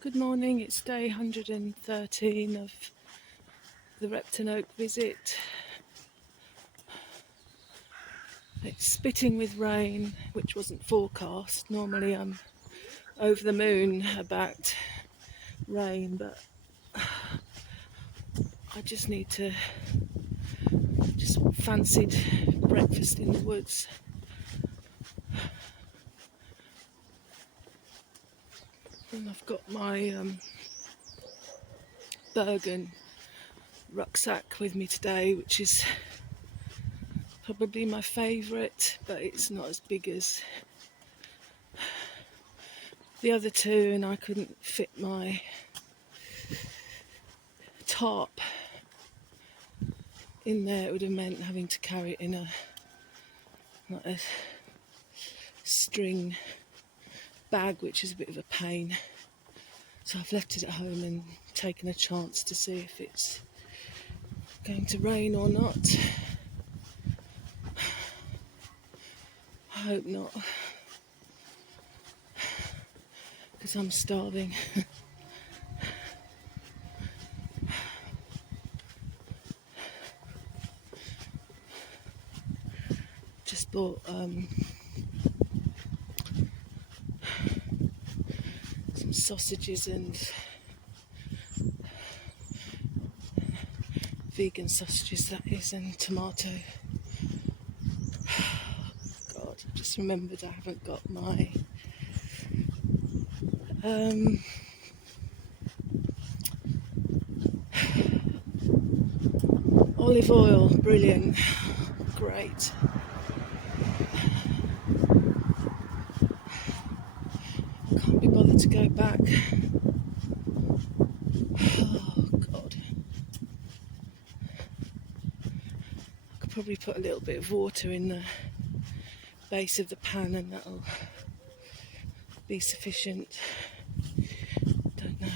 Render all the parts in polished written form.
Good morning, it's day 113 of the Repton Oak visit. It's spitting with rain, which wasn't forecast. Normally I'm over the moon about rain, but I just fancied breakfast in the woods. And I've got my Bergen rucksack with me today, which is probably my favourite, but it's not as big as the other two, and I couldn't fit my tarp in there. It would have meant having to carry it in a string bag, which is a bit of a pain. So I've left it at home and taken a chance to see if it's going to rain or not. I hope not, because I'm starving. Just bought some sausages and vegan sausages, that is, and tomato. God, I just remembered I haven't got my olive oil. Brilliant, great. Can't be bothered to go back. Oh God, I could probably put a little bit of water in the base of the pan and that'll be sufficient. Don't know.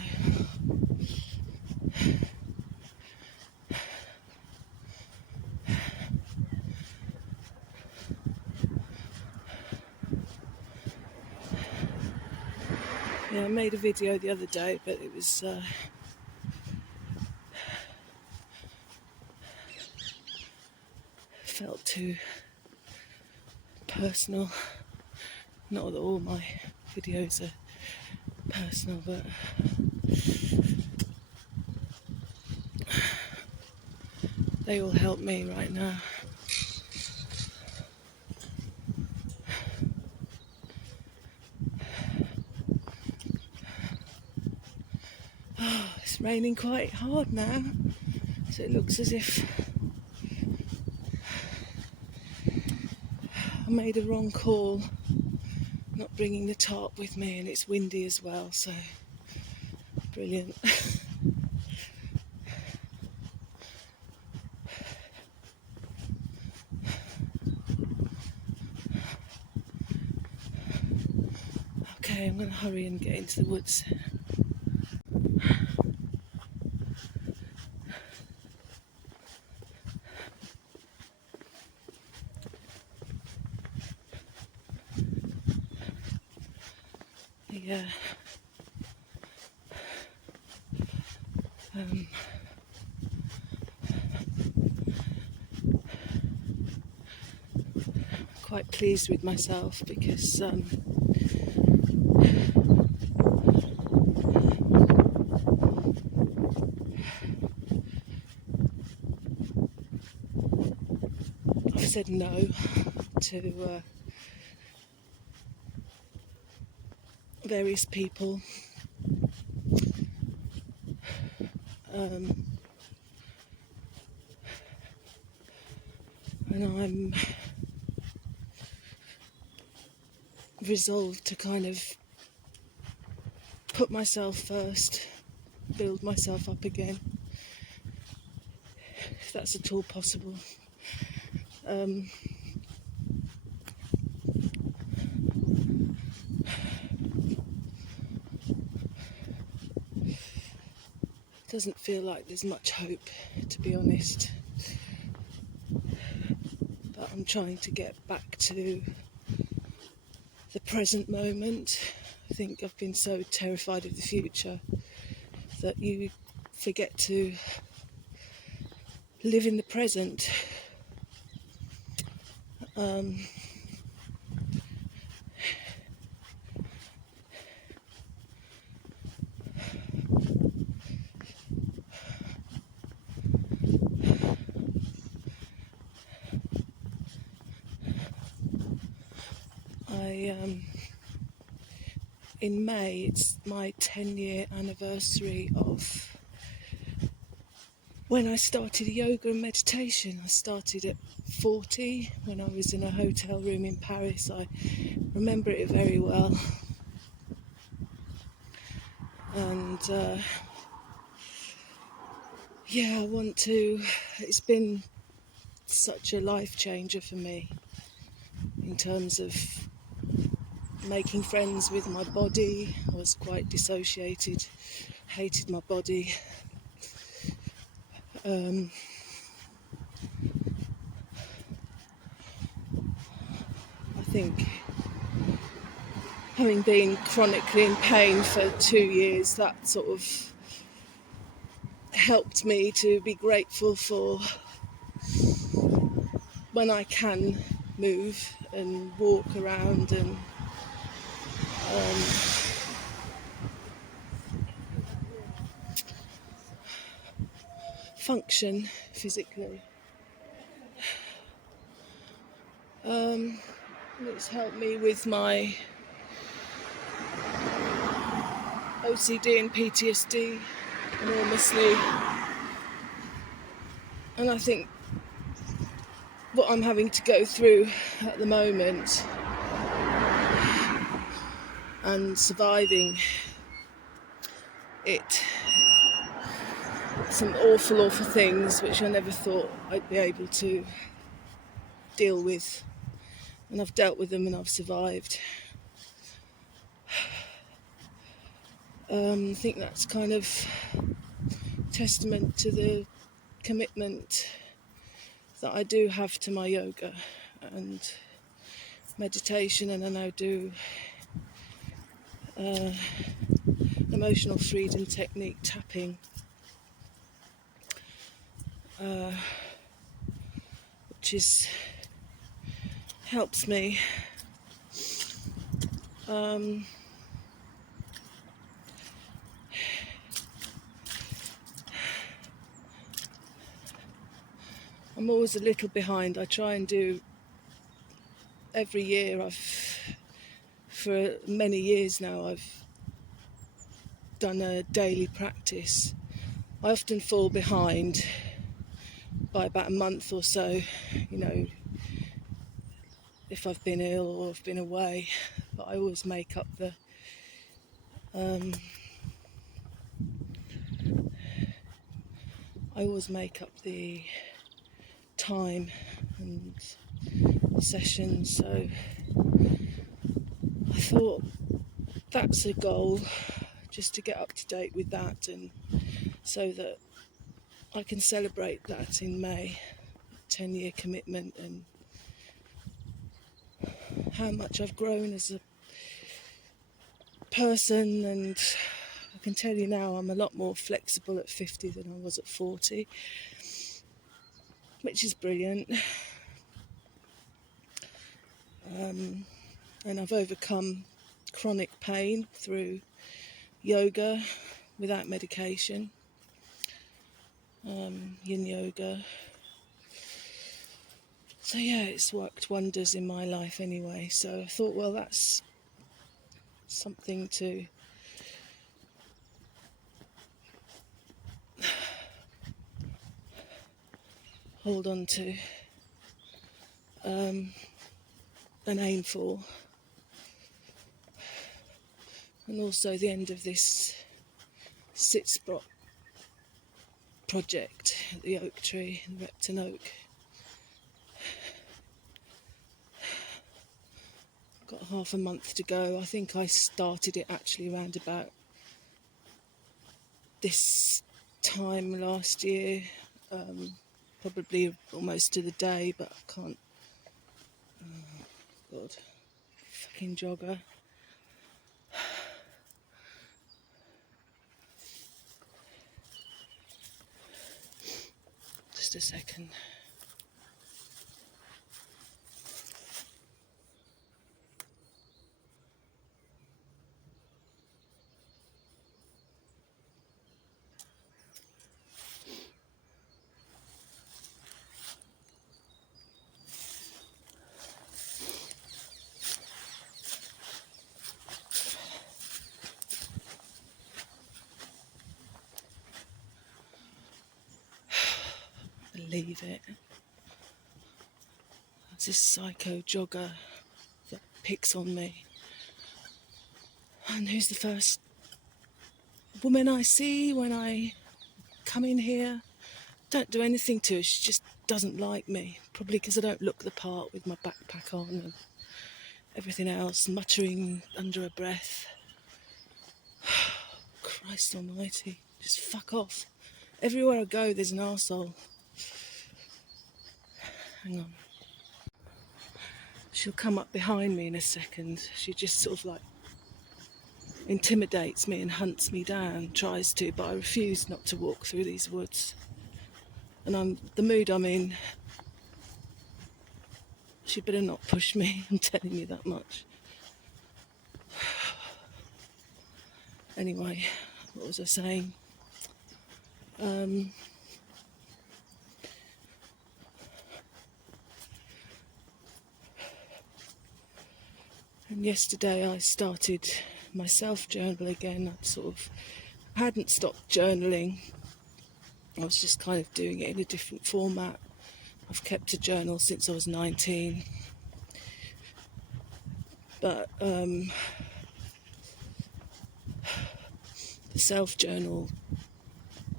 Yeah, I made a video the other day, but it was felt too personal. Not that all my videos are personal, but they all help me right now. Oh, it's raining quite hard now, so it looks as if I made a wrong call not bringing the tarp with me, and it's windy as well, so brilliant. Okay, I'm going to hurry and get into the woods. Yeah. Quite pleased with myself because I've said no to various people, and I'm resolved to kind of put myself first, build myself up again, if that's at all possible. Doesn't feel like there's much hope, to be honest, but I'm trying to get back to the present moment I think I've been so terrified of the future that you forget to live in the present. In May, it's my 10-year anniversary of when I started yoga and meditation. I started at 40 when I was in a hotel room in Paris. I remember it very well. And it's been such a life changer for me in terms of making friends with my body. I was quite dissociated, hated my body. I think having been chronically in pain for 2 years, that sort of helped me to be grateful for when I can move and walk around and function physically. It's helped me with my OCD and PTSD enormously. And I think what I'm having to go through at the moment and surviving it, some awful things which I never thought I'd be able to deal with, and I've dealt with them and I've survived. I think that's kind of testament to the commitment that I do have to my yoga and meditation, and I now do emotional freedom technique tapping, which helps me. I'm always a little behind. I try and do every year. For many years now, I've done a daily practice. I often fall behind by about a month or so, if I've been ill or I've been away, but I always make up the time and session. So I thought that's a goal, just to get up to date with that, and so that I can celebrate that in May, 10-year commitment, and how much I've grown as a person. And I can tell you now, I'm a lot more flexible at 50 than I was at 40, which is brilliant. And I've overcome chronic pain through yoga without medication, yin yoga. So yeah, it's worked wonders in my life anyway. So I thought, well, that's something to hold on to and aim for. And also the end of this sit spot project at the oak tree, the Repton Oak. Got half a month to go. I think I started it actually around about this time last year, probably almost to the day, but I can't. Oh, God, fucking jogger. Just a second. Believe it. There's this psycho jogger that picks on me. And who's the first woman I see when I come in here? Don't do anything to her, she just doesn't like me. Probably because I don't look the part with my backpack on and everything else, muttering under her breath. Christ almighty, just fuck off. Everywhere I go there's an arsehole. Hang on. She'll come up behind me in a second. She just sort of like intimidates me and hunts me down, tries to, but I refuse not to walk through these woods. And the mood I'm in, she better not push me, I'm telling you that much. Anyway, what was I saying? And yesterday I started my self-journal again. I hadn't stopped journaling. I was just kind of doing it in a different format. I've kept a journal since I was 19. But the self-journal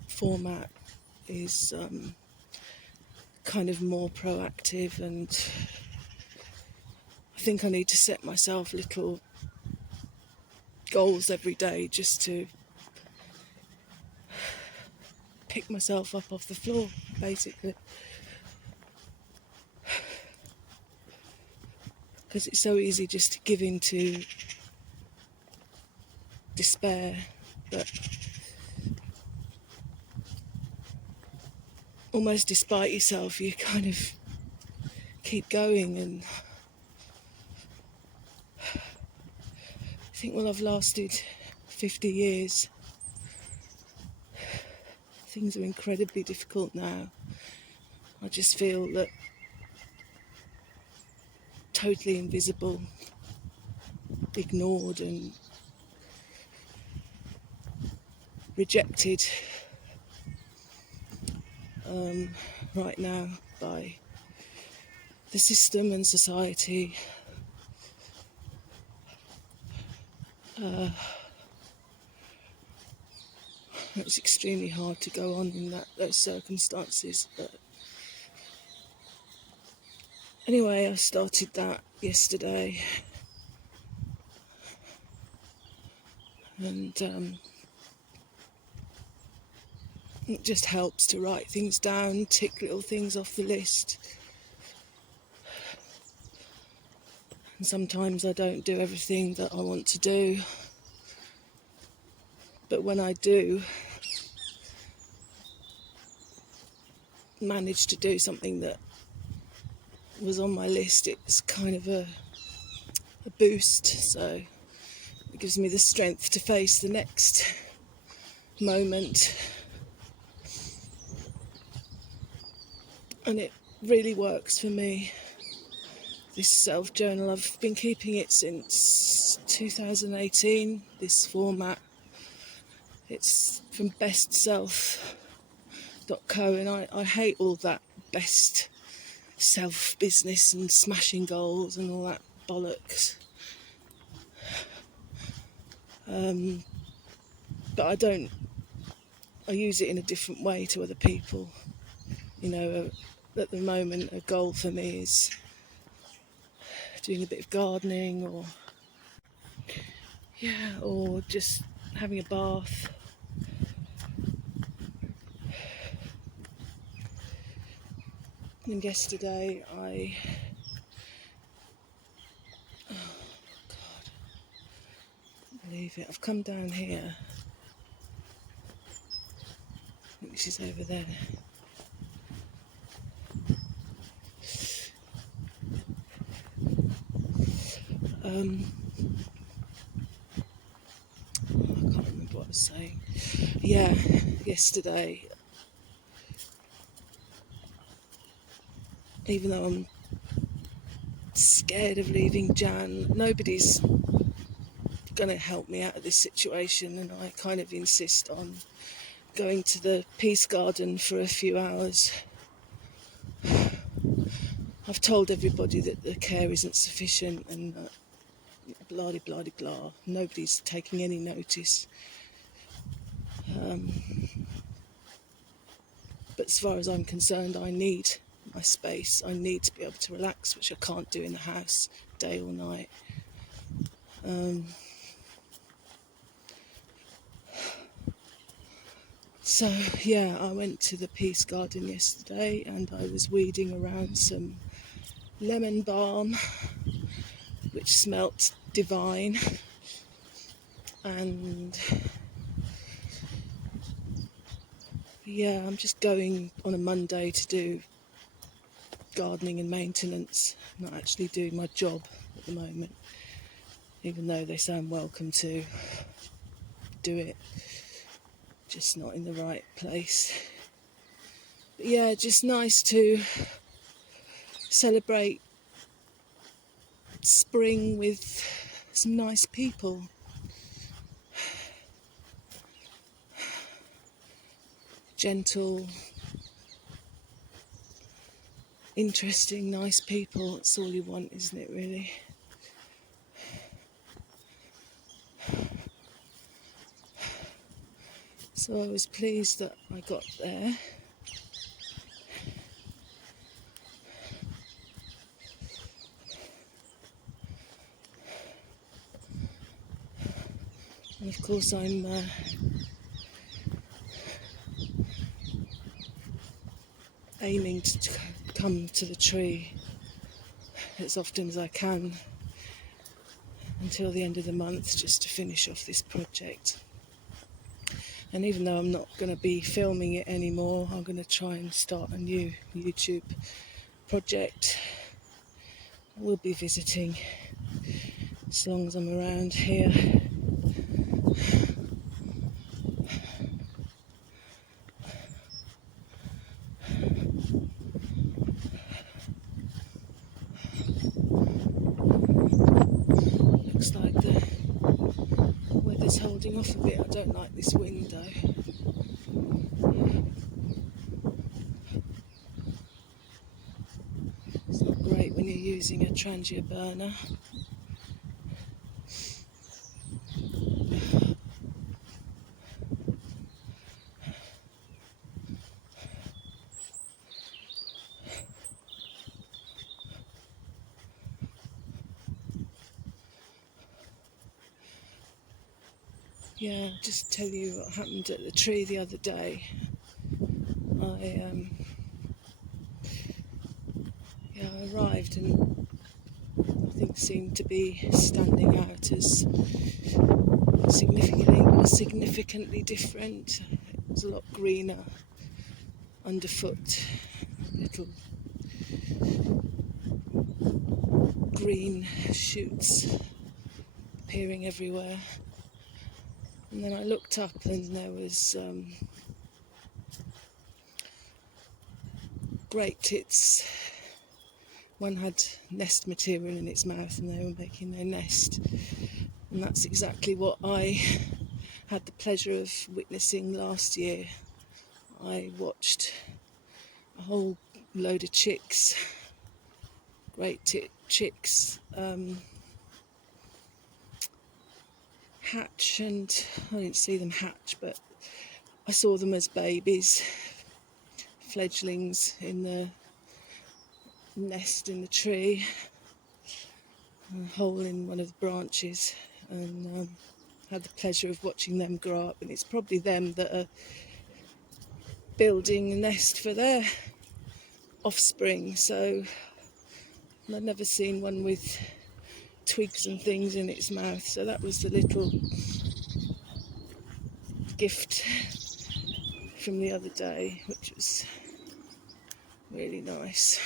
format is kind of more proactive, and I think I need to set myself little goals every day just to pick myself up off the floor, basically. Because it's so easy just to give in to despair, but almost despite yourself, you kind of keep going. And I think, well, I've lasted 50 years. Things are incredibly difficult now. I just feel that totally invisible, ignored and rejected right now by the system and society. It's extremely hard to go on in those circumstances, but anyway, I started that yesterday, and it just helps to write things down, tick little things off the list. And sometimes I don't do everything that I want to do, but when I do manage to do something that was on my list, it's kind of a boost, so it gives me the strength to face the next moment. And it really works for me, this self-journal. I've been keeping it since 2018, this format. It's from bestself.co, and I hate all that best self business and smashing goals and all that bollocks. But I use it in a different way to other people. You know, at the moment, a goal for me is doing a bit of gardening, or just having a bath. And yesterday oh God, I can't believe it. I've come down here. I think she's over there. I can't remember what I was saying. Yeah, yesterday, even though I'm scared of leaving Jan, nobody's going to help me out of this situation, and I kind of insist on going to the Peace Garden for a few hours. I've told everybody that the care isn't sufficient and blah de blah de blah. Nobody's taking any notice. But as far as I'm concerned, I need my space. I need to be able to relax, which I can't do in the house day or night. So yeah, I went to the Peace Garden yesterday and I was weeding around some lemon balm, which smelt divine, and yeah, I'm just going on a Monday to do gardening and maintenance, not actually doing my job at the moment, even though they say I'm welcome to do it, just not in the right place. But yeah, just nice to celebrate spring with some nice people. Gentle, interesting, nice people. That's all you want, isn't it, really? So I was pleased that I got there. And of course I'm aiming to come to the tree as often as I can until the end of the month, just to finish off this project. And even though I'm not going to be filming it anymore, I'm going to try and start a new YouTube project. I will be visiting as long as I'm around here. Looks like the weather's holding off a bit. I don't like this wind though. It's not great when you're using a trangia burner. Yeah, I'll just tell you what happened at the tree the other day. I arrived and nothing seemed to be standing out as significantly different. It was a lot greener underfoot, little green shoots appearing everywhere. And then I looked up and there was great tits. One had nest material in its mouth and they were making their nest. And that's exactly what I had the pleasure of witnessing last year. I watched a whole load of chicks, great chicks, hatch, and I didn't see them hatch, but I saw them as babies, fledglings in the nest in the tree, a hole in one of the branches, and had the pleasure of watching them grow up. And it's probably them that are building a nest for their offspring. So I'd never seen one with twigs and things in its mouth, so that was the little gift from the other day, which was really nice.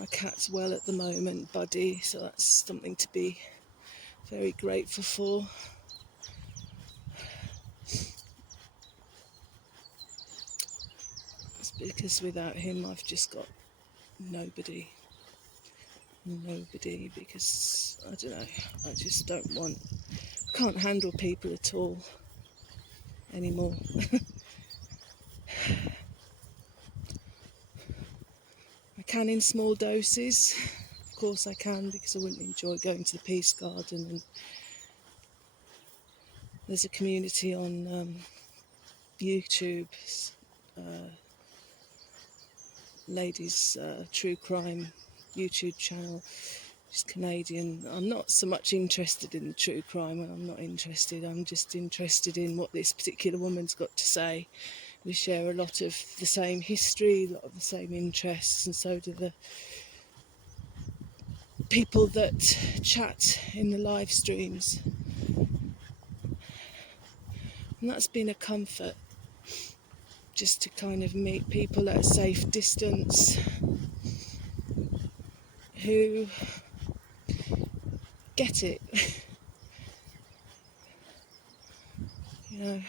My cat's well at the moment, Buddy, so that's something to be very grateful for. It's because without him I've just got nobody, because I don't know, I just can't handle people at all anymore. I can in small doses, of course I can, because I wouldn't enjoy going to the Peace Garden, and there's a community on YouTube, ladies true crime YouTube channel. She's Canadian. I'm not so much interested in the true crime, and I'm not interested. I'm just interested in what this particular woman's got to say. We share a lot of the same history, a lot of the same interests, and so do the people that chat in the live streams. And that's been a comfort, just to kind of meet people at a safe distance who get it. You know,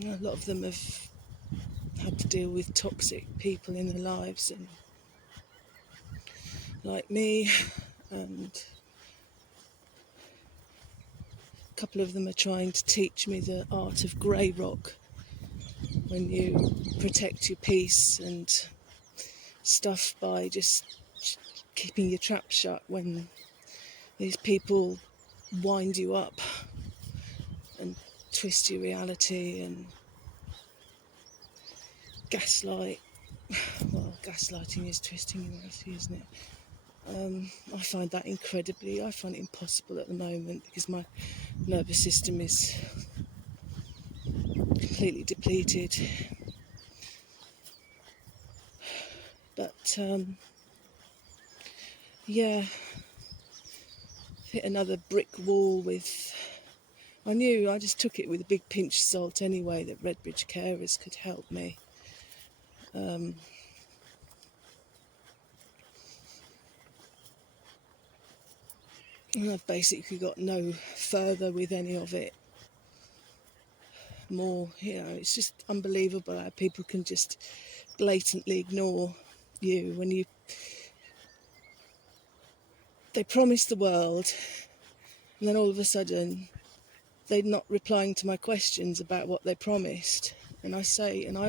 a lot of them have had to deal with toxic people in their lives, and like me, and a couple of them are trying to teach me the art of grey rock, when you protect your peace and stuff by just keeping your trap shut when these people wind you up and twist your reality and gaslight. Well, gaslighting is twisting your reality, isn't it? I find it impossible at the moment, because my nervous system is completely depleted. But yeah, hit another brick wall with... I just took it with a big pinch of salt anyway, that Redbridge carers could help me. And I've basically got no further with any of it. More, it's just unbelievable how people can just blatantly ignore you when they promise the world, and then all of a sudden they're not replying to my questions about what they promised. And I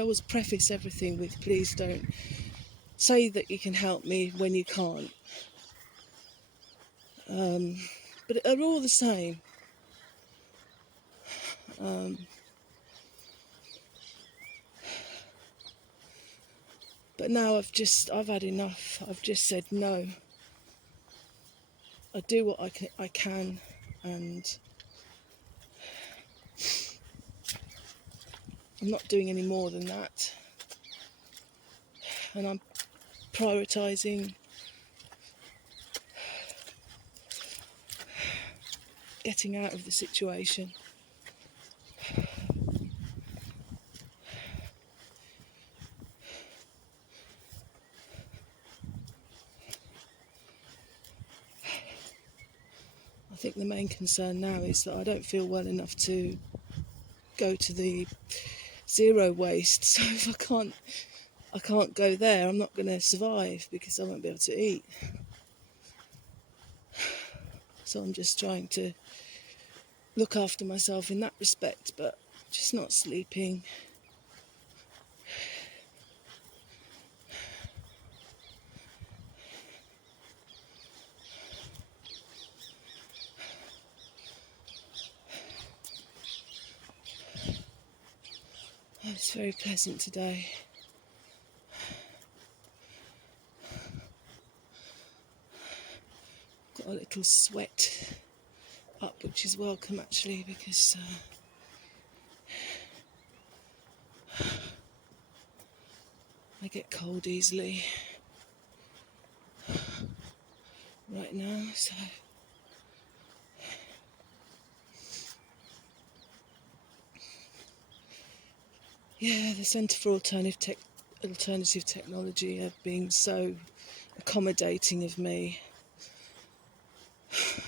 always preface everything with, please don't say that you can help me when you can't. But they're all the same. But now I've had enough. I've just said no. I do what I can, and I'm not doing any more than that. And I'm prioritising getting out of the situation. I think the main concern now is that I don't feel well enough to go to the zero waste. So if I can't go there, I'm not going to survive, because I won't be able to eat. So I'm just trying to look after myself in that respect, but just not sleeping. Oh, it's very pleasant today. Got a little sweat up, which is welcome actually, because I get cold easily right now, so yeah, the Centre for Alternative Technology have been so accommodating of me.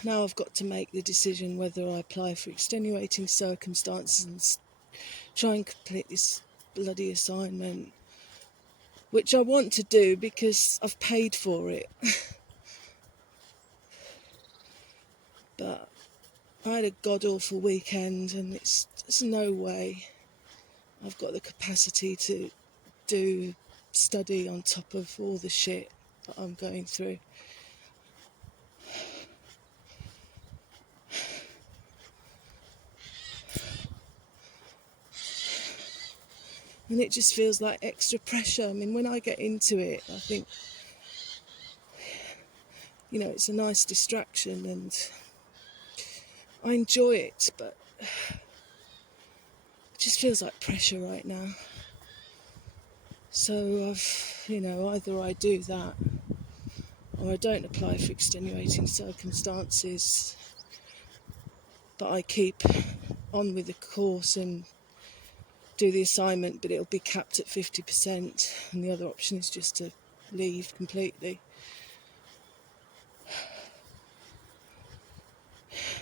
Now I've got to make the decision whether I apply for extenuating circumstances and try and complete this bloody assignment, which I want to do because I've paid for it. But I had a god-awful weekend, and there's no way I've got the capacity to do study on top of all the shit that I'm going through. And it just feels like extra pressure. I mean, when I get into it, I think, you know, it's a nice distraction and I enjoy it, but it just feels like pressure right now. So either I do that or I don't apply for extenuating circumstances, but I keep on with the course and do the assignment, but it'll be capped at 50%, and the other option is just to leave completely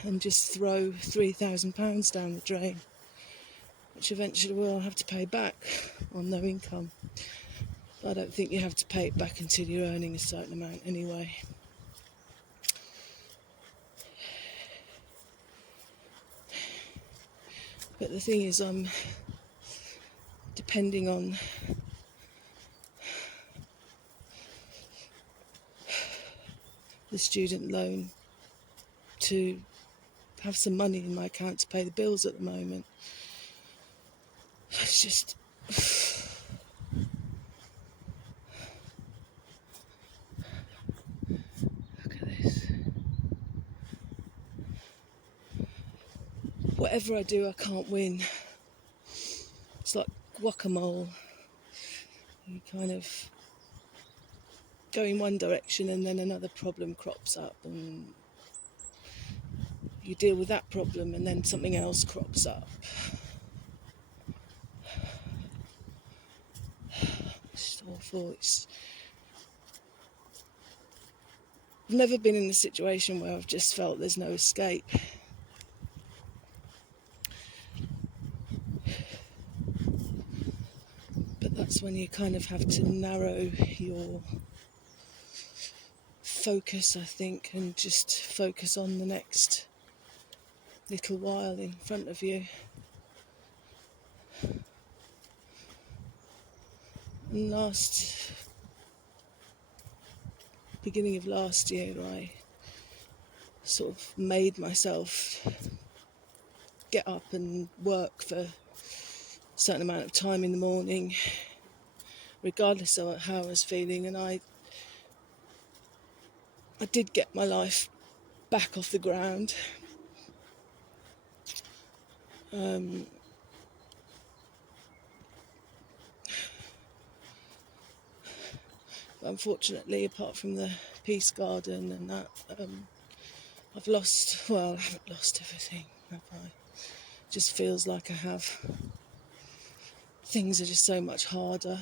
and just throw £3,000 down the drain, which eventually we'll have to pay back on no income. But I don't think you have to pay it back until you're earning a certain amount anyway. But the thing is, I'm depending on the student loan to have some money in my account to pay the bills at the moment. It's just... Look at this. Whatever I do, I can't win. It's like whack-a-mole. You kind of go in one direction and then another problem crops up and you deal with that problem and then something else crops up. It's awful. I've never been in a situation where I've just felt there's no escape. But that's when you kind of have to narrow your focus, I think, and just focus on the next little while in front of you. And beginning of last year, I sort of made myself get up and work for a certain amount of time in the morning, regardless of how I was feeling, and I did get my life back off the ground. But unfortunately, apart from the Peace Garden and that, I haven't lost everything, have I? It just feels like I have. Things are just so much harder.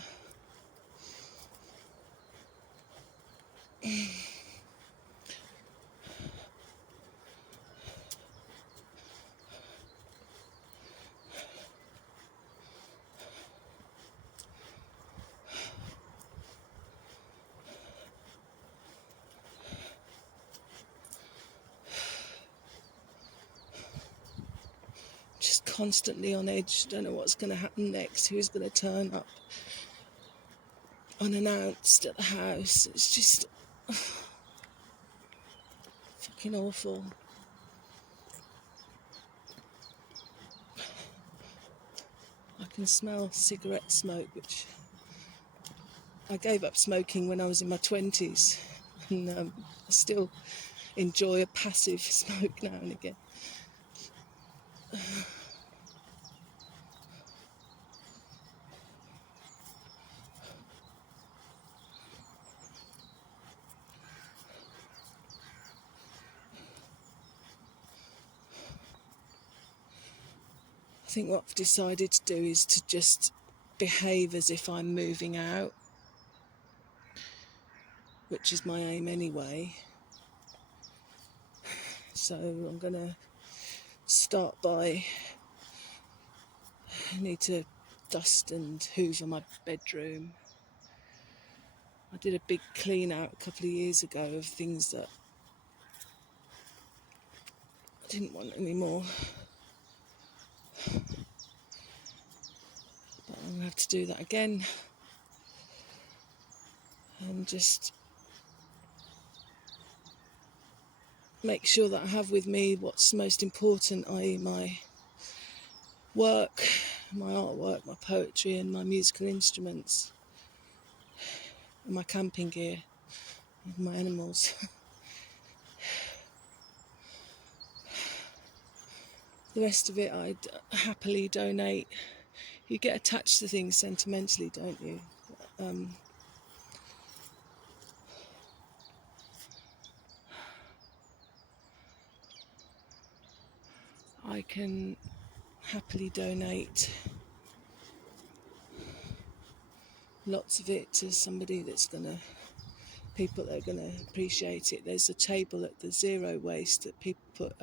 Just constantly on edge, don't know what's going to happen next, who's going to turn up unannounced at the house. It's just fucking awful. I can smell cigarette smoke, which I gave up smoking when I was in my 20s, and I still enjoy a passive smoke now and again. I think what I've decided to do is to just behave as if I'm moving out, which is my aim anyway. So I'm going to start by, I need to dust and hoover my bedroom. I did a big clean out a couple of years ago of things that I didn't want anymore. But I'm going to have to do that again. And just make sure that I have with me what's most important, i.e. my work, my artwork, my poetry and my musical instruments, and my camping gear, and my animals. The rest of it I'd happily donate. You get attached to things sentimentally, don't you? I can happily donate lots of it to somebody people that are going to appreciate it. There's a table at the Zero Waste that people put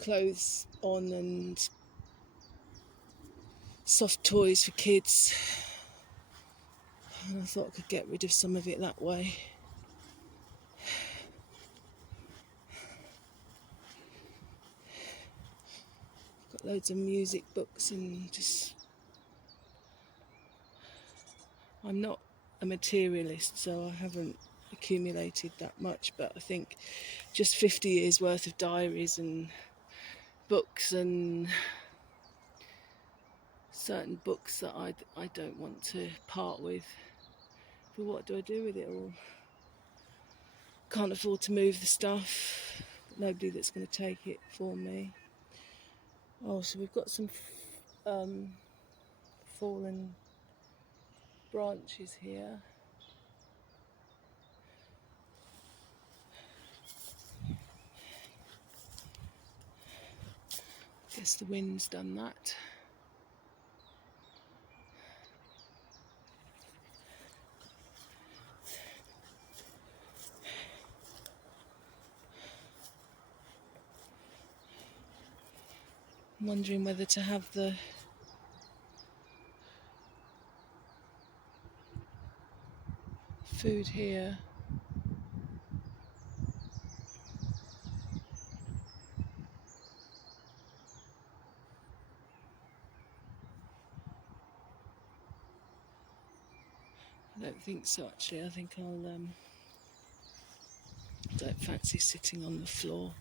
clothes on and soft toys for kids, and I thought I could get rid of some of it that way. Got loads of music books and just... I'm not a materialist, so I haven't accumulated that much, but I think just 50 years worth of diaries and books and certain books that I don't want to part with. But what do I do with it all? Can't afford to move the stuff. Nobody that's going to take it for me. Oh, so we've got some fallen branches here. Guess the wind's done that. I'm wondering whether to have the food here. I don't think so, actually. I think don't fancy sitting on the floor.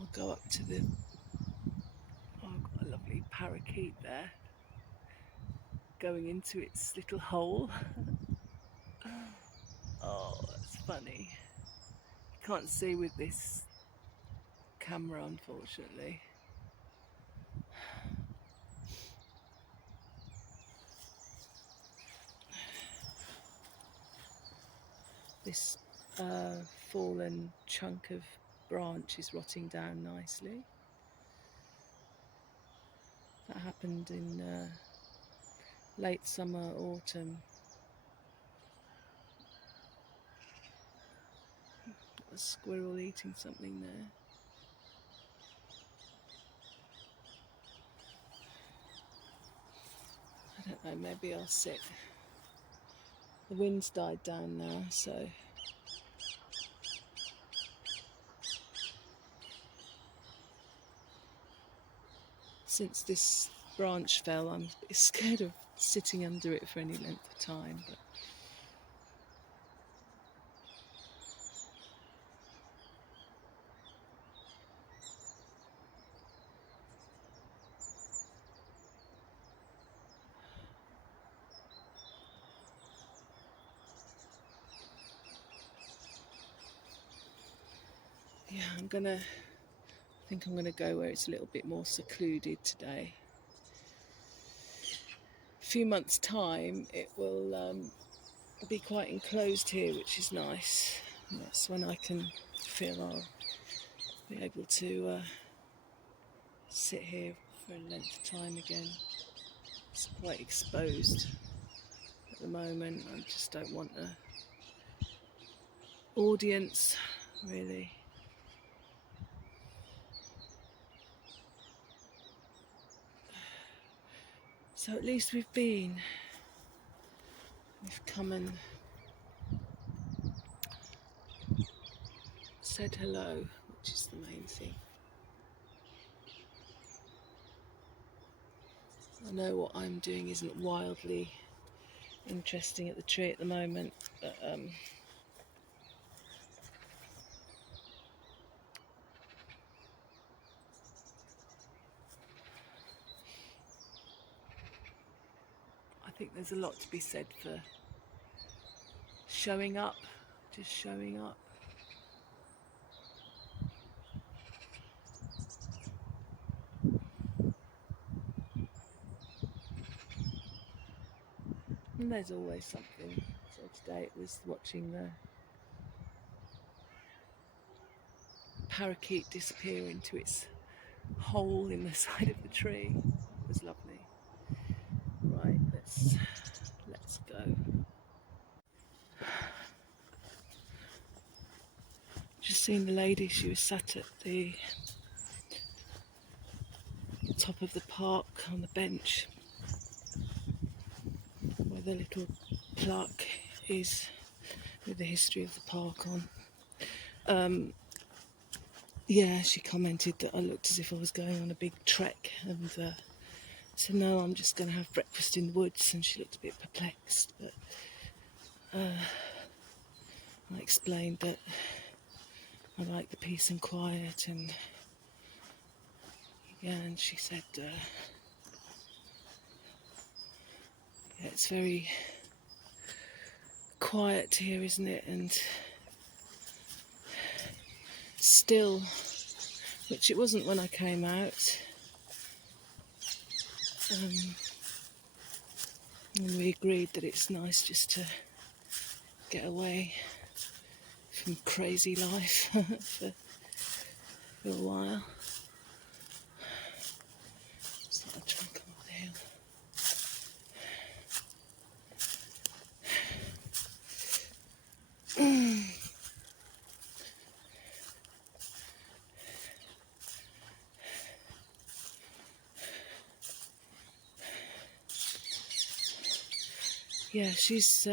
I'll go up to the... Oh, I've got a lovely parakeet there, going into its little hole. Oh, that's funny. You can't see with this camera, unfortunately. This fallen chunk of branch is rotting down nicely. That happened in late summer, autumn. Got a squirrel eating something there. I don't know, maybe I'll sit. The wind's died down now, so since this branch fell, I'm scared of sitting under it for any length of time. But yeah, I think I'm gonna go where it's a little bit more secluded today. A few months' time, it will be quite enclosed here, which is nice. And that's when I can feel I'll be able to sit here for a length of time again. It's quite exposed at the moment. I just don't want an audience, really. So at least we've come and said hello, which is the main thing. I know what I'm doing isn't wildly interesting at the tree at the moment, but I think there's a lot to be said for showing up, just showing up. And there's always something. So today it was watching the parakeet disappear into its hole in the side of the tree. It was lovely. Right, let's go. Just seen the lady, she was sat at the top of the park on the bench where the little plaque is with the history of the park on. Yeah, she commented that I looked as if I was going on a big trek, and said, no, I'm just going to have breakfast in the woods, and she looked a bit perplexed, but I explained that I like the peace and quiet, and yeah, and she said, yeah, it's very quiet here, isn't it, and still, which it wasn't when I came out. And we agreed that it's nice just to get away from crazy life for a while. So I'll try and come up the hill. Yeah, she's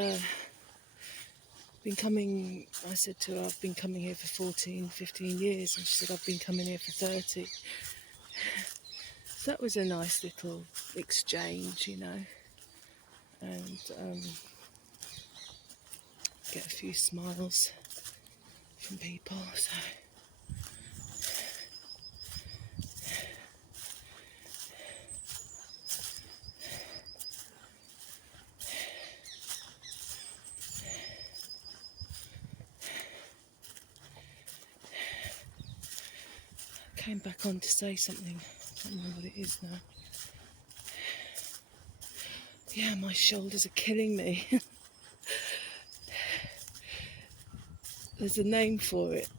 been coming, I said to her, I've been coming here for 14, 15 years, and she said, I've been coming here for 30. So that was a nice little exchange, you know, and get a few smiles from people, so. Came back on to say something, I can't remember what it is now. Yeah, my shoulders are killing me. There's a name for it,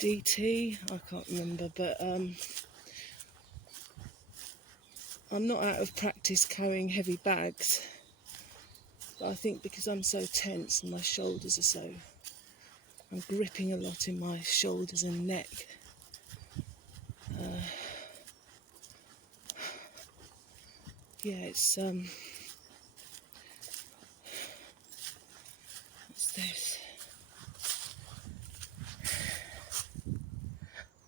DT, I can't remember, but I'm not out of practice carrying heavy bags, but I think because I'm so tense and my shoulders are so, I'm gripping a lot in my shoulders and neck. Yeah, it's what's this?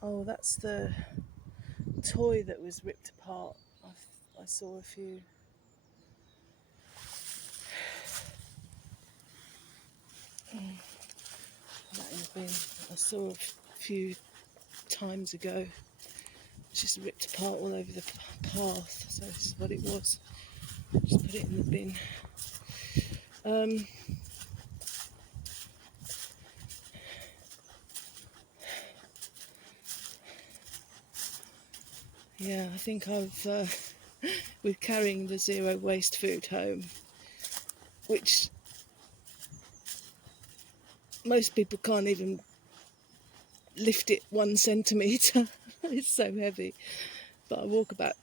Oh, that's the toy that was ripped apart. I saw a few. That in the bin. I saw a few times ago. It's just ripped apart all over the path. So this is what it was. Just put it in the bin. Yeah, I think with carrying the zero waste food home, which most people can't even lift it 1 centimetre. It's so heavy. but I walk about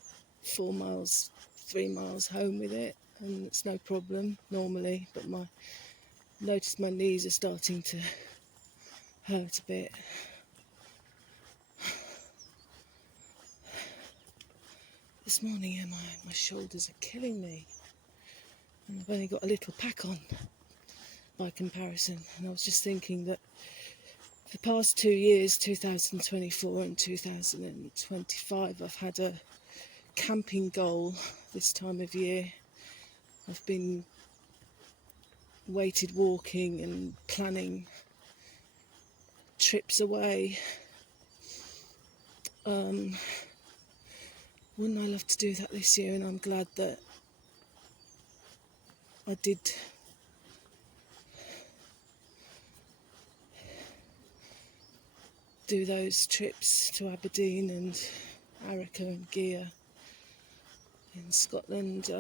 4 miles, 3 miles home with it, and it's no problem normally, but notice my knees are starting to hurt a bit. This morning, yeah, my shoulders are killing me, and I've only got a little pack on by comparison, and I was just thinking that the past 2 years, 2024 and 2025, I've had a camping goal this time of year. I've been weighted walking and planning trips away. Wouldn't I love to do that this year? And I'm glad that I did do those trips to Aberdeen and Arica and Gia in Scotland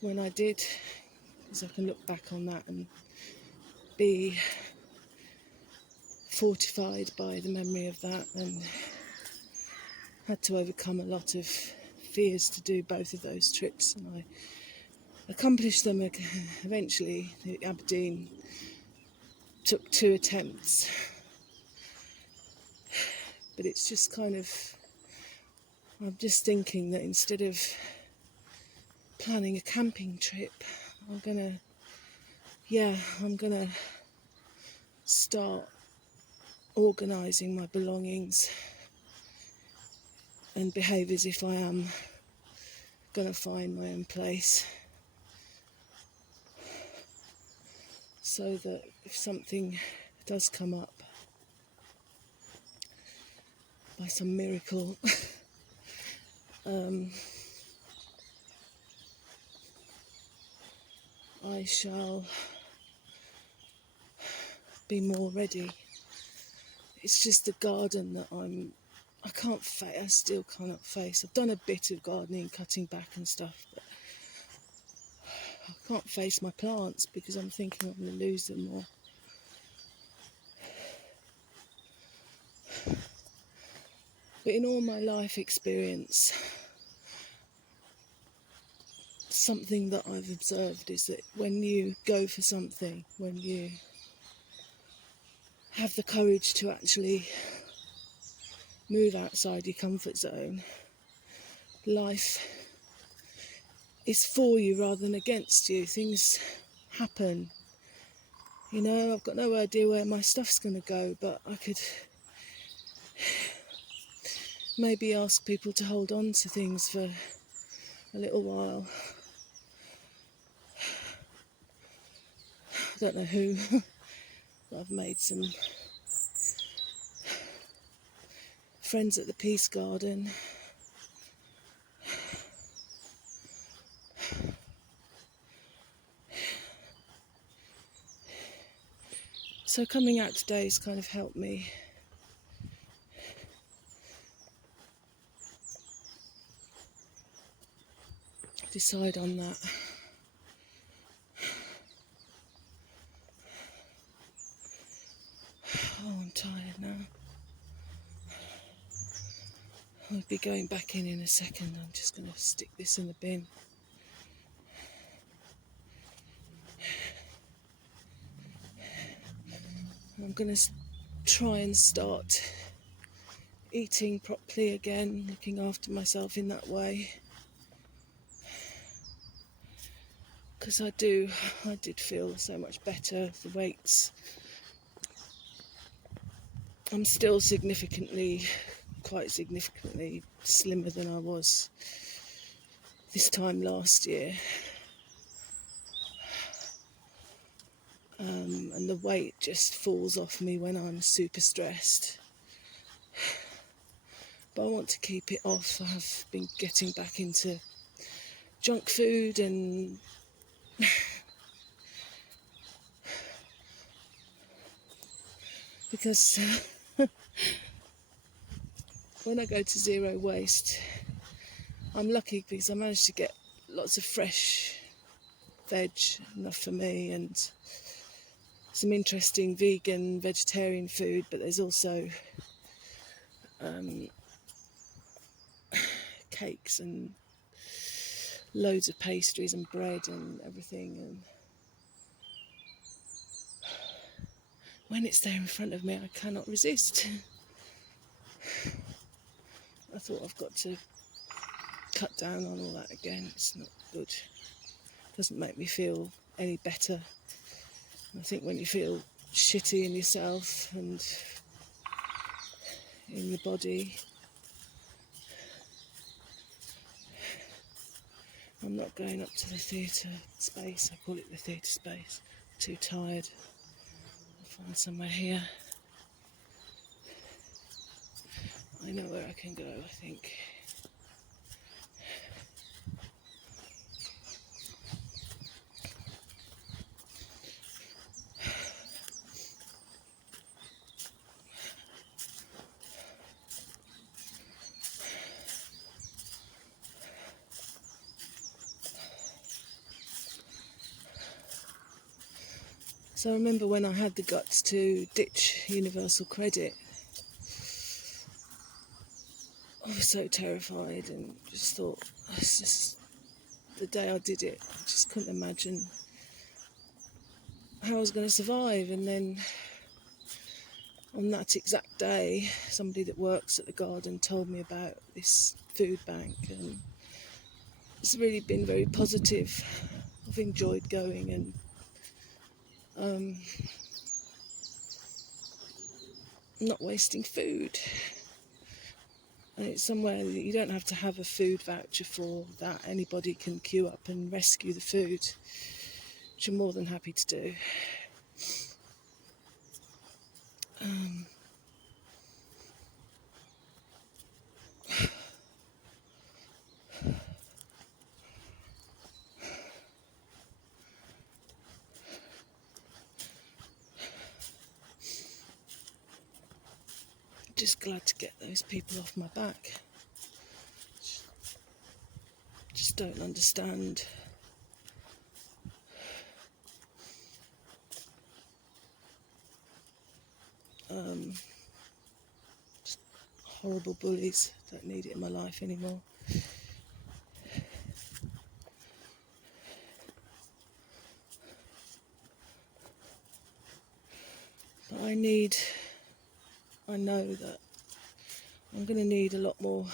when I did, because I can look back on that and be fortified by the memory of that, and had to overcome a lot of fears to do both of those trips, and I accomplished them eventually. Aberdeen took 2 attempts, but it's just kind of, I'm just thinking that instead of planning a camping trip, I'm gonna start organising my belongings and behave as if I am gonna find my own place, so that if something does come up by some miracle, I shall be more ready. It's just the garden that I still cannot face. I've done a bit of gardening, cutting back and stuff, but I can't face my plants because I'm thinking I'm going to lose them all. But in all my life experience, something that I've observed is that when you go for something, when you have the courage to actually move outside your comfort zone, life is for you rather than against you. Things happen. You know, I've got no idea where my stuff's going to go, but I could maybe ask people to hold on to things for a little while. I don't know who. I've made some friends at the Peace Garden. So coming out today has kind of helped me decide on that. Oh, I'm tired now. I'll be going back in a second. I'm just going to stick this in the bin. I'm going to try and start eating properly again, looking after myself in that way. Because I did feel so much better. The weights, I'm still quite significantly slimmer than I was this time last year. And the weight just falls off me when I'm super stressed. But I want to keep it off. I have been getting back into junk food and because when I go to zero waste, I'm lucky because I managed to get lots of fresh veg, enough for me, and some interesting vegan, vegetarian food, but there's also cakes and loads of pastries and bread and everything, and when it's there in front of me I cannot resist. I thought I've got to cut down on all that again. It's not good. It doesn't make me feel any better. I think when you feel shitty in yourself and in your body, I'm not going up to the theatre space. I call it the theatre space. I'm too tired. I'll find somewhere here. I know where I can go, I think. So I remember when I had the guts to ditch Universal Credit, I was so terrified and just thought, it's just the day I did it, I just couldn't imagine how I was going to survive. And then on that exact day, somebody that works at the garden told me about this food bank, and it's really been very positive. I've enjoyed going, and not wasting food. And it's somewhere that you don't have to have a food voucher for that. Anybody can queue up and rescue the food, which I'm more than happy to do. Just glad to get those people off my back. Just don't understand just horrible bullies. Don't need it in my life anymore. But I know that I'm going to need a lot more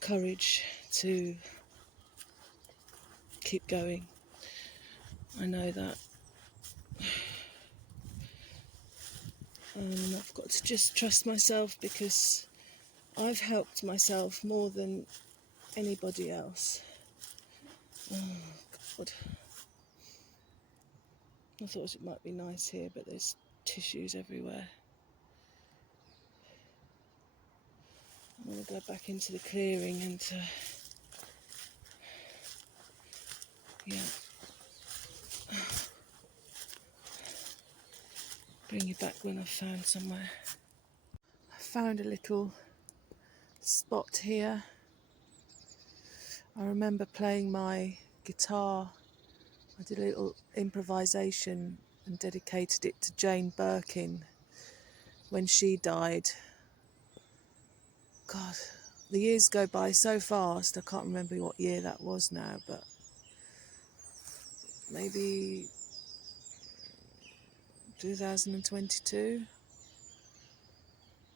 courage to keep going. I know that. I've got to just trust myself, because I've helped myself more than anybody else. Oh, God. I thought it might be nice here, but there's tissues everywhere. I want to go back into the clearing and bring you back when I've found somewhere. I found a little spot here. I remember playing my guitar. I did a little improvisation and dedicated it to Jane Birkin when she died. God, the years go by so fast. I can't remember what year that was now, but maybe 2022.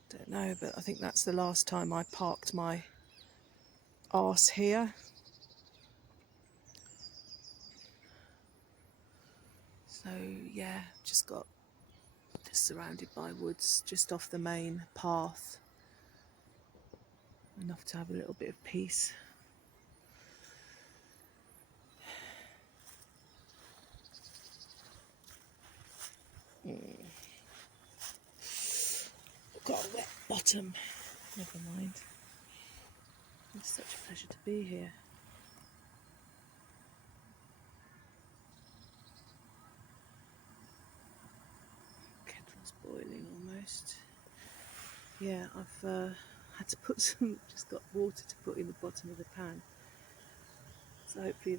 Don't know, but I think that's the last time I parked my arse here. So yeah, just surrounded by woods, just off the main path. Enough to have a little bit of peace. Got a wet bottom. Never mind. It's such a pleasure to be here. Kettle's boiling almost. Yeah, I've had to put just got water to put in the bottom of the pan. So hopefully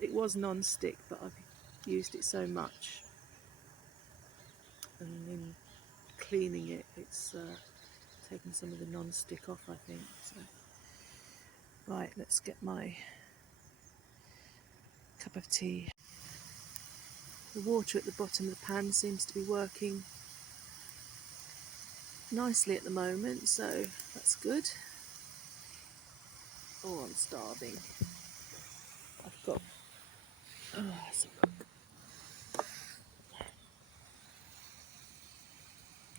it was non-stick, but I've used it so much, and in cleaning it, it's taken some of the non-stick off, I think. So Right, let's get my cup of tea. The water at the bottom of the pan seems to be working nicely at the moment, so that's good. Oh, I'm starving. I've got some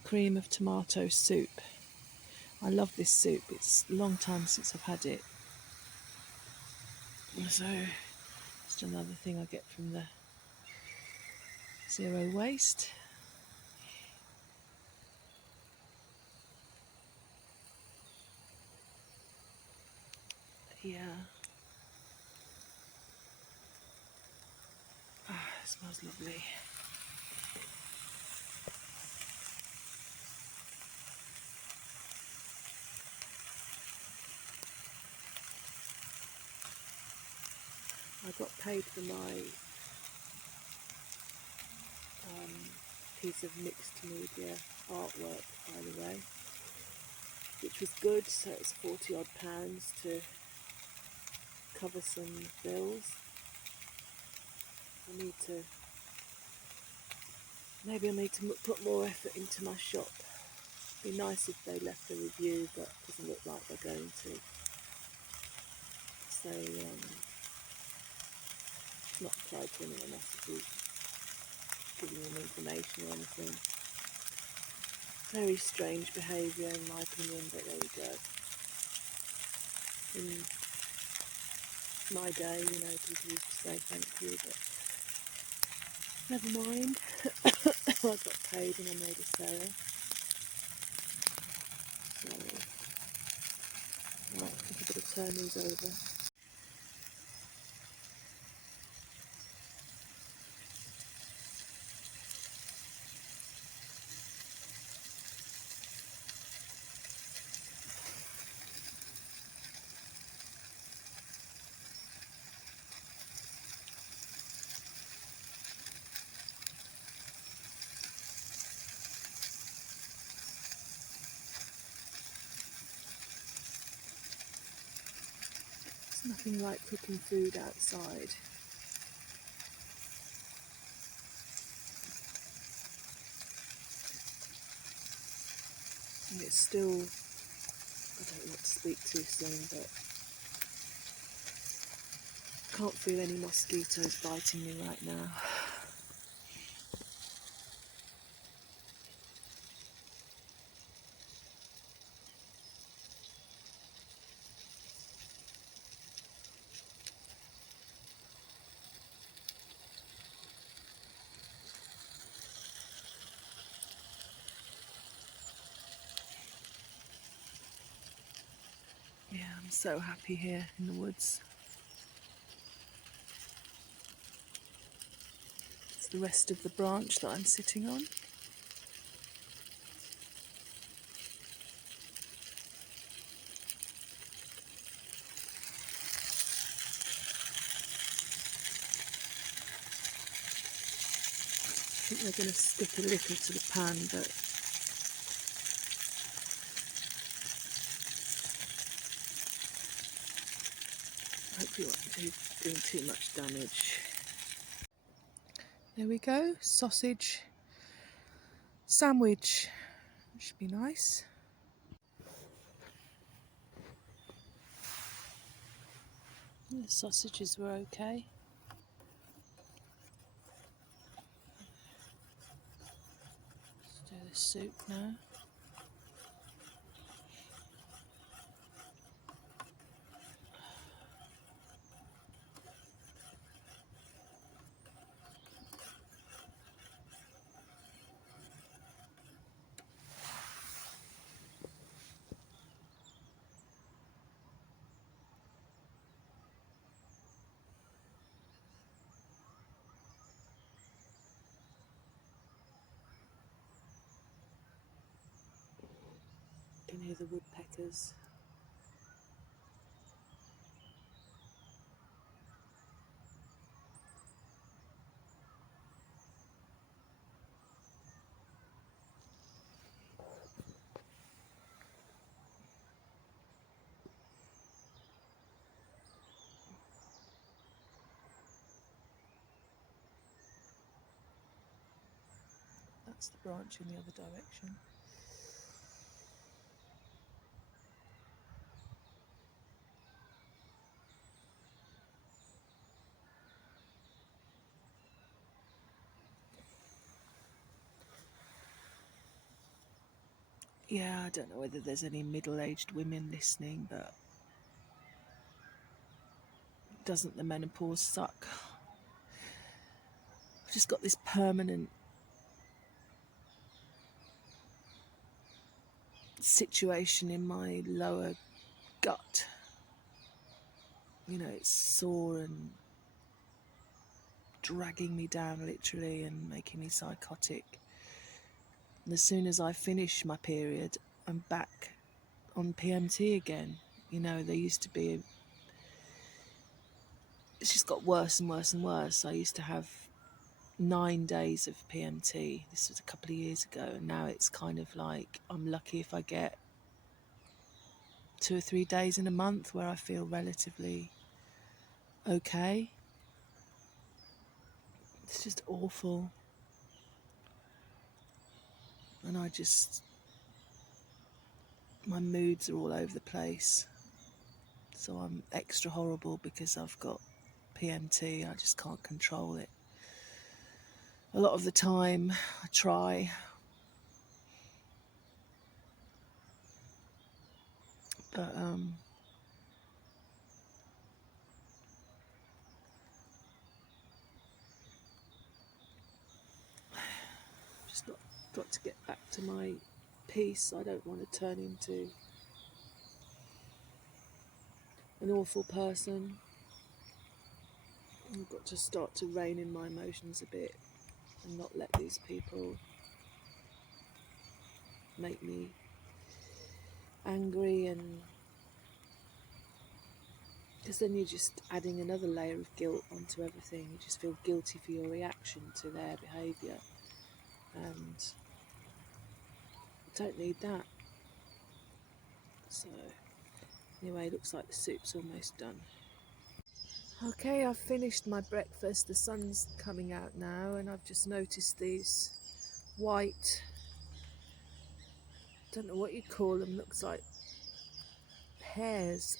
cream of tomato soup. I love this soup. It's a long time since I've had it. So, just another thing I get from the zero waste. Yeah. It smells lovely. I got paid for my piece of mixed media artwork, by the way, which was good. So it's £40 odd to cover some bills. Maybe I need to put more effort into my shop. It'd be nice if they left a review, but it doesn't look like they're going to. So not tried to any messages, giving them information or anything. Very strange behaviour in my opinion, but there we go. In my day, people used to say thank you, but never mind. I got paid and I made a sale. So, right, I think I better turn these over. There's nothing like cooking food outside. And it's still, I don't want to speak too soon, but I can't feel any mosquitoes biting me right now. Yeah, I'm so happy here in the woods. It's the rest of the branch that I'm sitting on. I think they're going to stick a little to the pan, but hopefully won't be doing too much damage. There we go, sausage sandwich. Should be nice. The sausages were okay. Let's do the soup now. You can hear the woodpeckers. That's the branch in the other direction. Yeah, I don't know whether there's any middle-aged women listening, but doesn't the menopause suck? I've just got this permanent situation in my lower gut. You know, it's sore and dragging me down literally and making me psychotic. And as soon as I finish my period, I'm back on PMT again. You know, there used to be, it's just got worse and worse and worse. I used to have 9 days of PMT. This was a couple of years ago, and now it's kind of like I'm lucky if I get 2 or 3 days in a month where I feel relatively okay. It's just awful. And my moods are all over the place. So I'm extra horrible because I've got PMT. I just can't control it. A lot of the time I try, but just got to get back to my peace. I don't want to turn into an awful person. I've got to start to rein in my emotions a bit and not let these people make me angry, and because then you're just adding another layer of guilt onto everything. You just feel guilty for your reaction to their behaviour, and I don't need that. So anyway, looks like the soup's almost done. Okay, I've finished my breakfast. The sun's coming out now, and I've just noticed these white, don't know what you'd call them, looks like hairs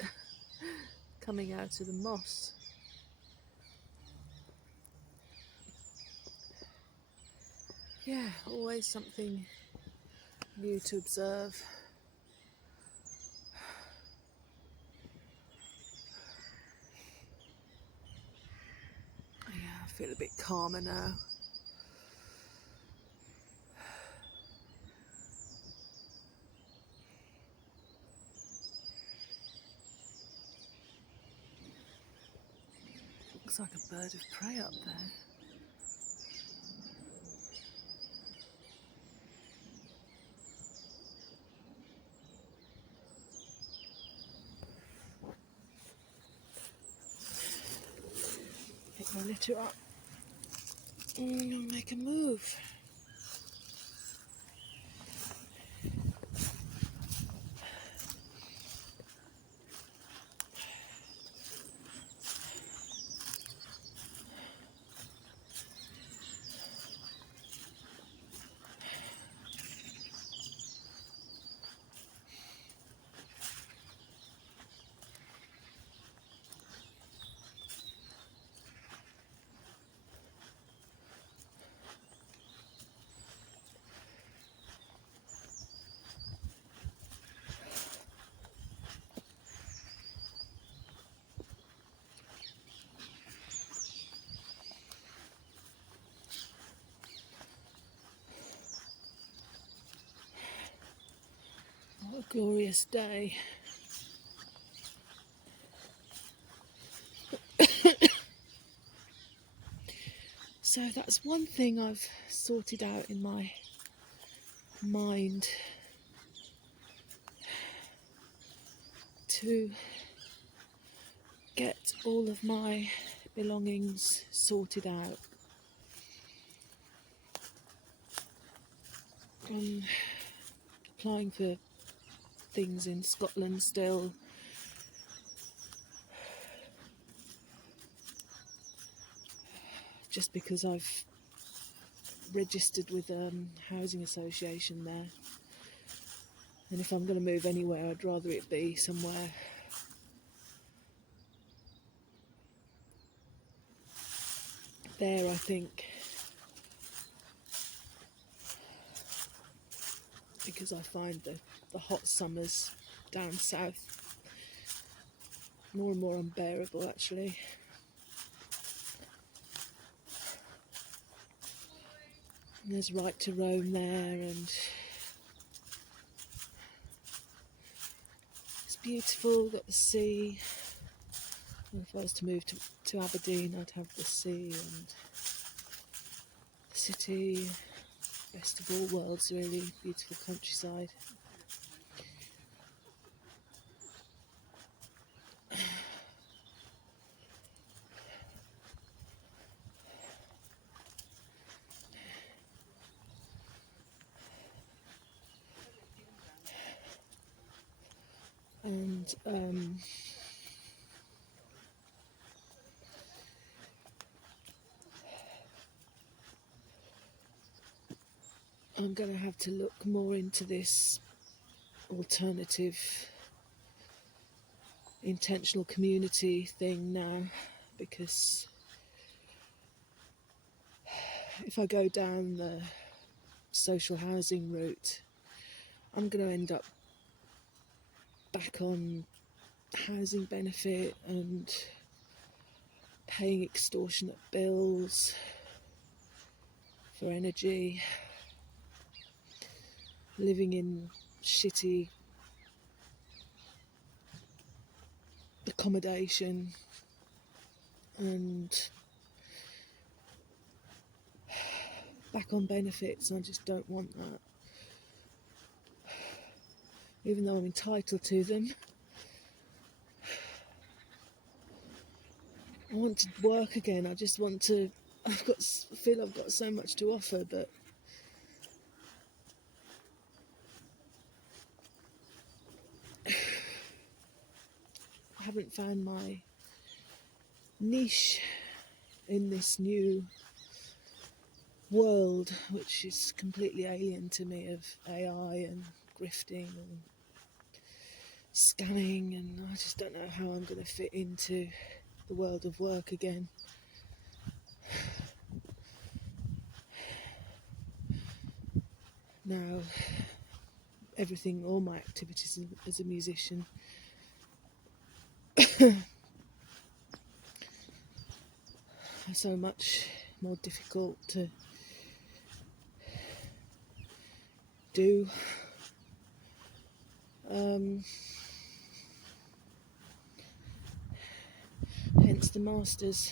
coming out of the moss. Yeah, always something new to observe. Yeah, I feel a bit calmer now. Looks like a bird of prey up there. Pick my litter up and make a move. What a glorious day. So that's one thing I've sorted out in my mind, to get all of my belongings sorted out. I'm applying for things in Scotland still. Just because I've registered with a housing association there, and if I'm going to move anywhere, I'd rather it be somewhere there, I think, because I find the hot summers down south more and more unbearable, actually. And there's right to roam there, and it's beautiful, got the sea. And if I was to move to Aberdeen, I'd have the sea and the city, best of all worlds, really, beautiful countryside. And I'm going to have to look more into this alternative intentional community thing now, because if I go down the social housing route, I'm going to end up back on housing benefit and paying extortionate bills for energy, living in shitty accommodation, and back on benefits. I just don't want that, even though I'm entitled to them. I want to work again. I just want to. I feel I've got so much to offer, but I haven't found my niche in this new world, which is completely alien to me, of AI and grifting and scanning, and I just don't know how I'm going to fit into the world of work again. Now, everything, all my activities as a musician are so much more difficult to do. Hence the masters.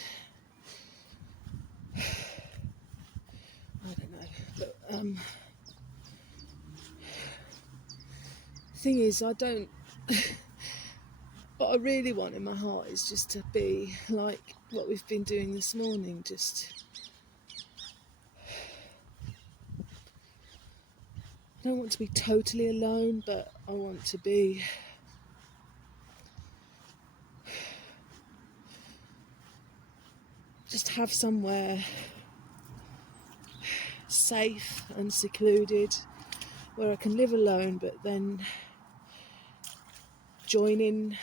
I don't know, but thing is, I don't. What I really want in my heart is just to be like what we've been doing this morning. Just, I don't want to be totally alone, but I want to be just have somewhere safe and secluded where I can live alone, but then join in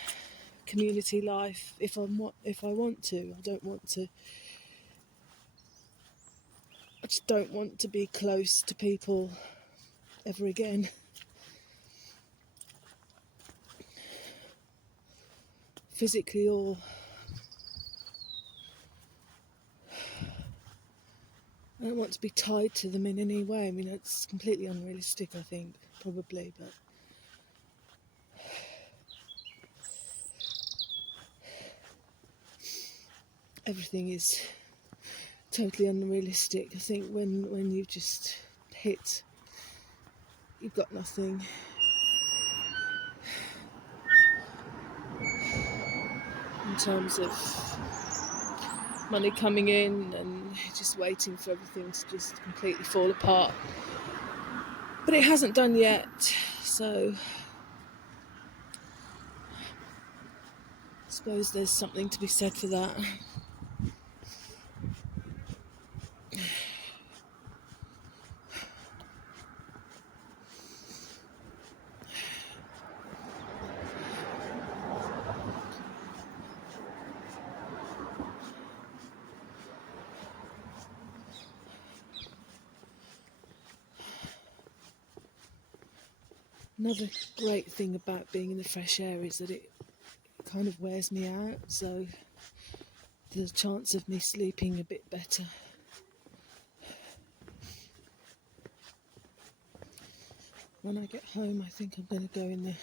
community life if I want to. I just don't want to be close to people ever again. Physically or I don't want to be tied to them in any way. I mean, it's completely unrealistic, I think, probably, but everything is totally unrealistic. I think when you've just hit, you've got nothing. In terms of money coming in and just waiting for everything to just completely fall apart. But it hasn't done yet, so I suppose there's something to be said for that. Another great thing about being in the fresh air is that it kind of wears me out, so there's a chance of me sleeping a bit better. When I get home, I think I'm going to go in the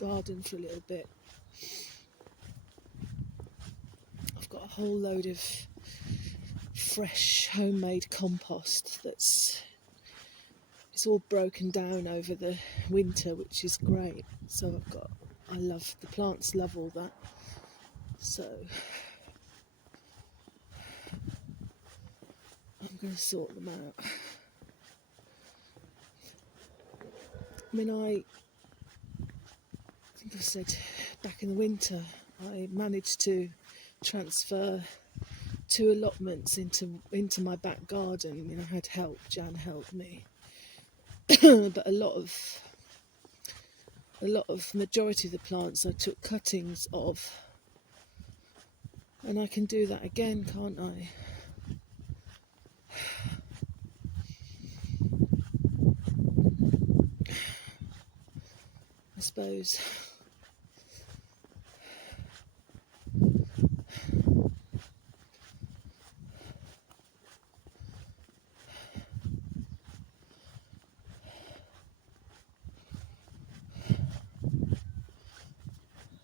garden for a little bit. I've got a whole load of fresh homemade compost it's all broken down over the winter, which is great. So I love, the plants love all that. So I'm going to sort them out. I mean, I think I said back in the winter, I managed to transfer 2 allotments into my back garden. You know, I had help. Jan helped me, but a lot of majority of the plants I took cuttings of, and I can do that again, can't I? I suppose.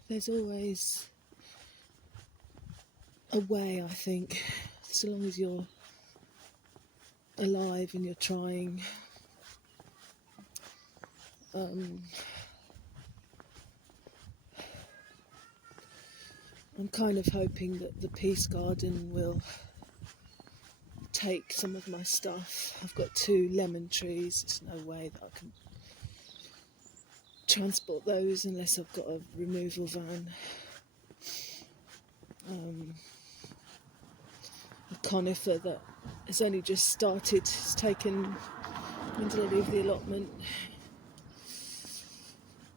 There's always a way, I think, so long as you're alive and you're trying. I'm kind of hoping that the Peace Garden will take some of my stuff. I've got 2 lemon trees. There's no way that I can transport those unless I've got a removal van. A conifer that has only just started. It's taken, when did I leave the allotment?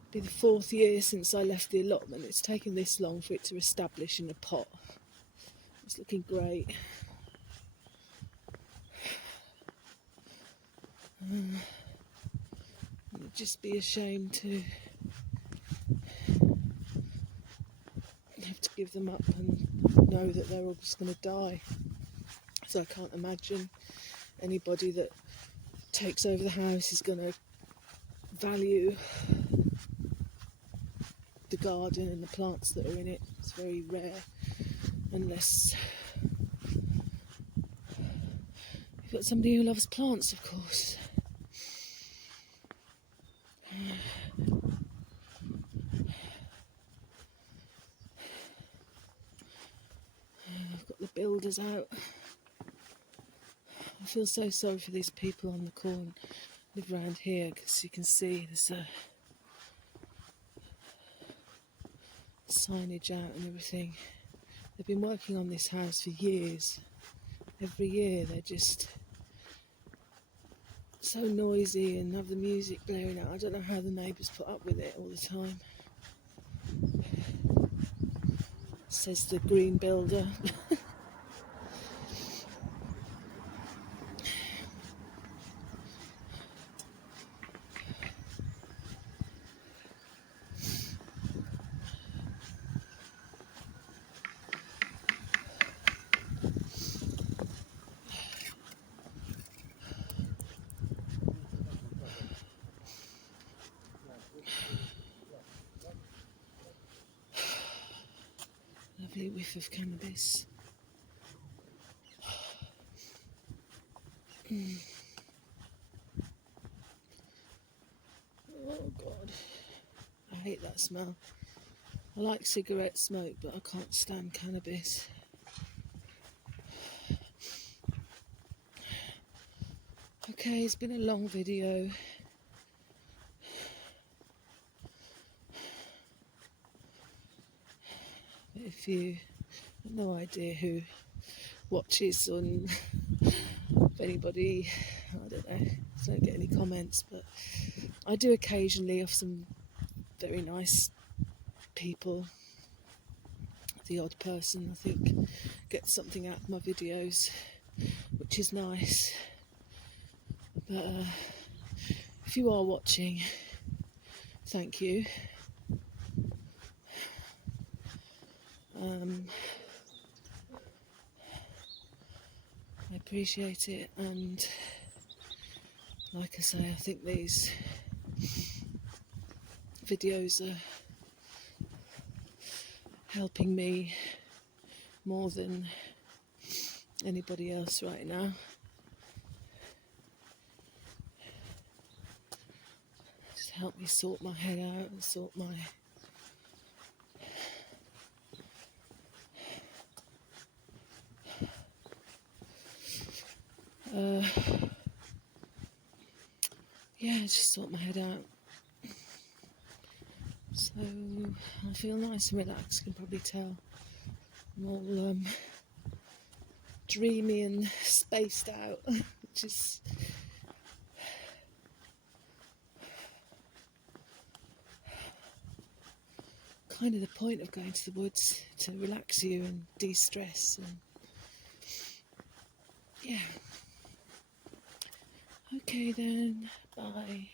It'll be the 4th year since I left the allotment. It's taken this long for it to establish in a pot. It's looking great. It'd just be a shame to have to give them up and know that they're all just going to die. So I can't imagine anybody that takes over the house is going to value the garden and the plants that are in it. It's very rare, unless you've got somebody who loves plants, of course. I've got the builders out. I feel so sorry for these people on the corner, live around here, because you can see there's a signage out and everything. They've been working on this house for years. Every year they're just so noisy and have the music blaring out. I don't know how the neighbours put up with it all the time. Says the green builder. Lovely whiff of cannabis. Oh God, I hate that smell. I like cigarette smoke, but I can't stand cannabis. Okay, it's been a long video. But if you have no idea who watches and if anybody, I don't know, I don't get any comments, but I do occasionally have some very nice people. The odd person, I think, gets something out of my videos, which is nice. But if you are watching, thank you. I appreciate it, and like I say, I think these videos are helping me more than anybody else right now. Just help me sort my head out and sort my just sort my head out. So I feel nice and relaxed, you can probably tell. I'm all dreamy and spaced out, which is kind of the point of going to the woods, to relax you and de-stress. And yeah. Okay then, bye.